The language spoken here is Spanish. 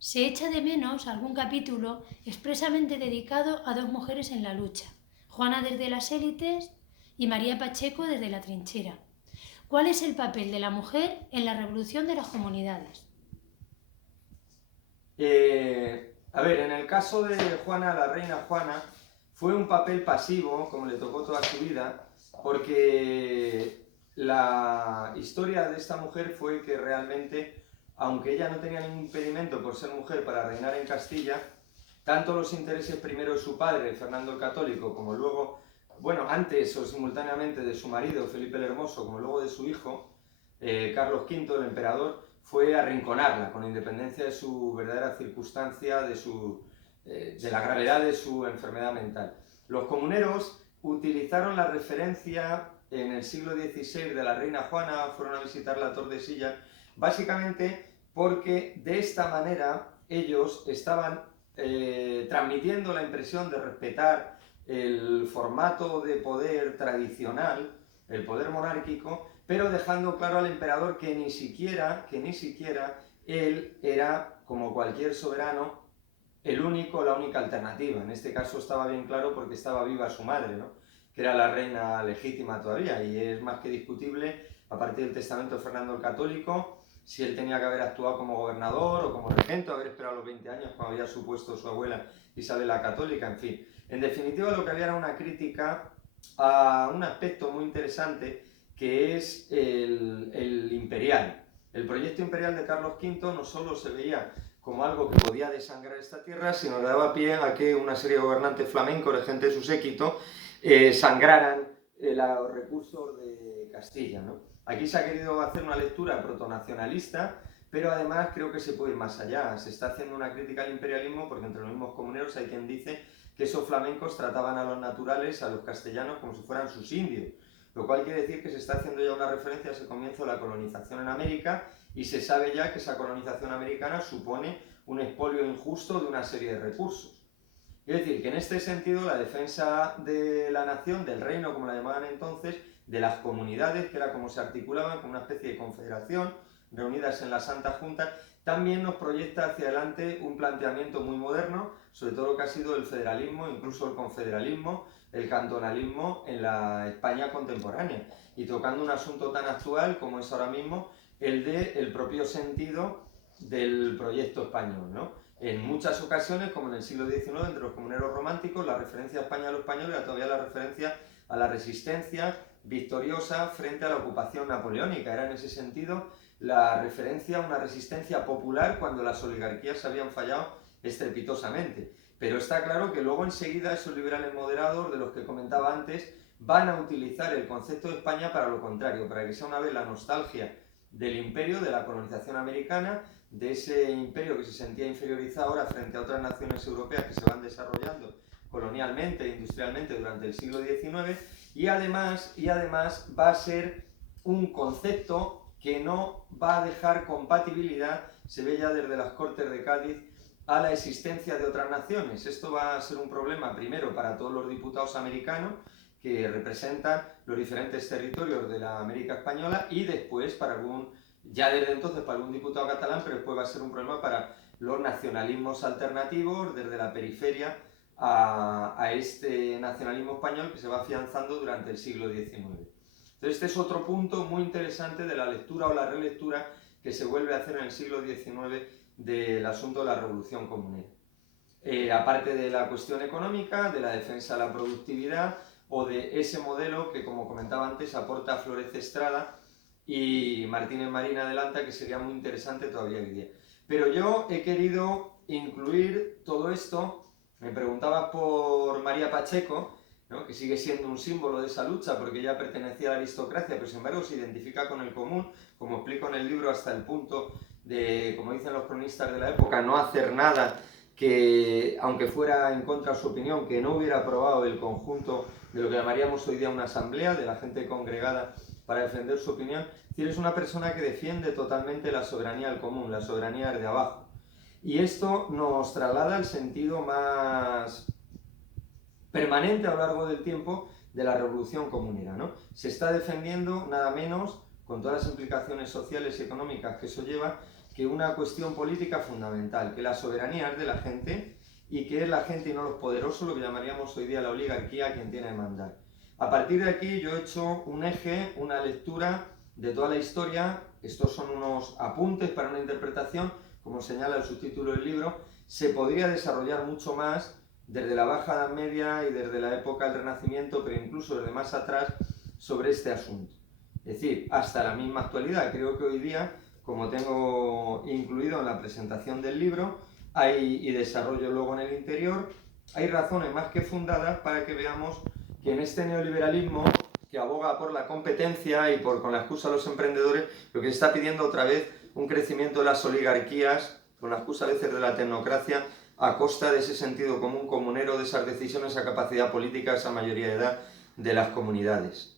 Se echa de menos algún capítulo expresamente dedicado a dos mujeres en la lucha, Juana desde las élites y María Pacheco desde la trinchera. ¿Cuál es el papel de la mujer en la revolución de las comunidades? A ver, en el caso de Juana, la reina Juana, fue un papel pasivo, como le tocó toda su vida, porque la historia de esta mujer fue que realmente, aunque ella no tenía ningún impedimento por ser mujer para reinar en Castilla, tanto los intereses primero de su padre, Fernando el Católico, como luego, bueno, antes o simultáneamente de su marido, Felipe el Hermoso, como luego de su hijo, Carlos V, el emperador, fue arrinconarla, con independencia de su verdadera circunstancia, de la gravedad de su enfermedad mental. Los comuneros utilizaron la referencia en el siglo XVI de la reina Juana, fueron a visitar la Tordesillas, básicamente porque de esta manera ellos estaban transmitiendo la impresión de respetar el formato de poder tradicional, el poder monárquico, pero dejando claro al emperador que ni siquiera él era, como cualquier soberano, el único, la única alternativa. En este caso estaba bien claro porque estaba viva su madre, ¿no? Que era la reina legítima todavía, y es más que discutible, a partir del testamento de Fernando el Católico, si él tenía que haber actuado como gobernador o como regente, haber esperado los 20 años como había supuesto su abuela Isabel la Católica, en fin. En definitiva, lo que había era una crítica a un aspecto muy interesante que es el imperial. El proyecto imperial de Carlos V no solo se veía como algo que podía desangrar esta tierra, sino que daba pie a que una serie de gobernantes flamencos, de gente de su séquito, sangraran los recursos de Castilla, ¿no? Aquí se ha querido hacer una lectura protonacionalista, pero además creo que se puede ir más allá. Se está haciendo una crítica al imperialismo porque entre los mismos comuneros hay quien dice que esos flamencos trataban a los naturales, a los castellanos, como si fueran sus indios. Lo cual quiere decir que se está haciendo ya una referencia a ese comienzo de la colonización en América, y se sabe ya que esa colonización americana supone un expolio injusto de una serie de recursos. Es decir, que en este sentido la defensa de la nación, del reino como la llamaban entonces, de las comunidades, que era como se articulaban como una especie de confederación, reunidas en la Santa Junta, también nos proyecta hacia adelante un planteamiento muy moderno, sobre todo lo que ha sido el federalismo, incluso el confederalismo, el cantonalismo en la España contemporánea, y tocando un asunto tan actual como es ahora mismo el del propio sentido del proyecto español, ¿no? En muchas ocasiones, como en el siglo XIX, entre los comuneros románticos, la referencia a España a lo español era todavía la referencia a la resistencia victoriosa frente a la ocupación napoleónica. Era en ese sentido la referencia a una resistencia popular cuando las oligarquías habían fallado estrepitosamente. Pero está claro que luego enseguida esos liberales moderados de los que comentaba antes van a utilizar el concepto de España para lo contrario, para que sea una vez la nostalgia del imperio, de la colonización americana, de ese imperio que se sentía inferiorizado ahora frente a otras naciones europeas que se van desarrollando colonialmente e industrialmente durante el siglo XIX, y además va a ser un concepto que no va a dejar compatibilidad, se ve ya desde las Cortes de Cádiz, a la existencia de otras naciones. Esto va a ser un problema primero para todos los diputados americanos que representan los diferentes territorios de la América Española, y después para ya desde entonces para algún diputado catalán, pero después va a ser un problema para los nacionalismos alternativos desde la periferia a este nacionalismo español que se va afianzando durante el siglo XIX. Entonces este es otro punto muy interesante de la lectura o la relectura que se vuelve a hacer en el siglo XIX del asunto de la revolución comunera. Aparte de la cuestión económica, de la defensa de la productividad o de ese modelo que, como comentaba antes, aporta Flórez Estrada y Martínez Marín adelanta, que sería muy interesante todavía hoy día. Pero yo he querido incluir todo esto. Me preguntabas por María Pacheco, ¿no? Que sigue siendo un símbolo de esa lucha porque ella pertenecía a la aristocracia, pero sin embargo se identifica con el común, como explico en el libro, hasta el punto de, como dicen los cronistas de la época, no hacer nada que, aunque fuera en contra de su opinión, que no hubiera aprobado el conjunto de lo que llamaríamos hoy día una asamblea, de la gente congregada para defender su opinión. Es decir, es una persona que defiende totalmente la soberanía del común, la soberanía de abajo. Y esto nos traslada al sentido más permanente a lo largo del tiempo de la revolución comunera, ¿no? Se está defendiendo nada menos, con todas las implicaciones sociales y económicas que eso lleva, que una cuestión política fundamental, que la soberanía es de la gente y que es la gente y no los poderosos, lo que llamaríamos hoy día la oligarquía, quien tiene que mandar. A partir de aquí yo he hecho un eje, una lectura de toda la historia. Estos son unos apuntes para una interpretación, como señala el subtítulo del libro. Se podría desarrollar mucho más desde la Baja Edad Media y desde la época del Renacimiento, pero incluso desde más atrás, sobre este asunto. Es decir, hasta la misma actualidad. Creo que hoy día, como tengo incluido en la presentación del libro, y desarrollo luego en el interior, hay razones más que fundadas para que veamos que en este neoliberalismo que aboga por la competencia y por, con la excusa de los emprendedores, lo que se está pidiendo otra vez un crecimiento de las oligarquías, con la excusa a veces de la tecnocracia, a costa de ese sentido común comunero, de esas decisiones, esa capacidad política, esa mayoría de edad de las comunidades.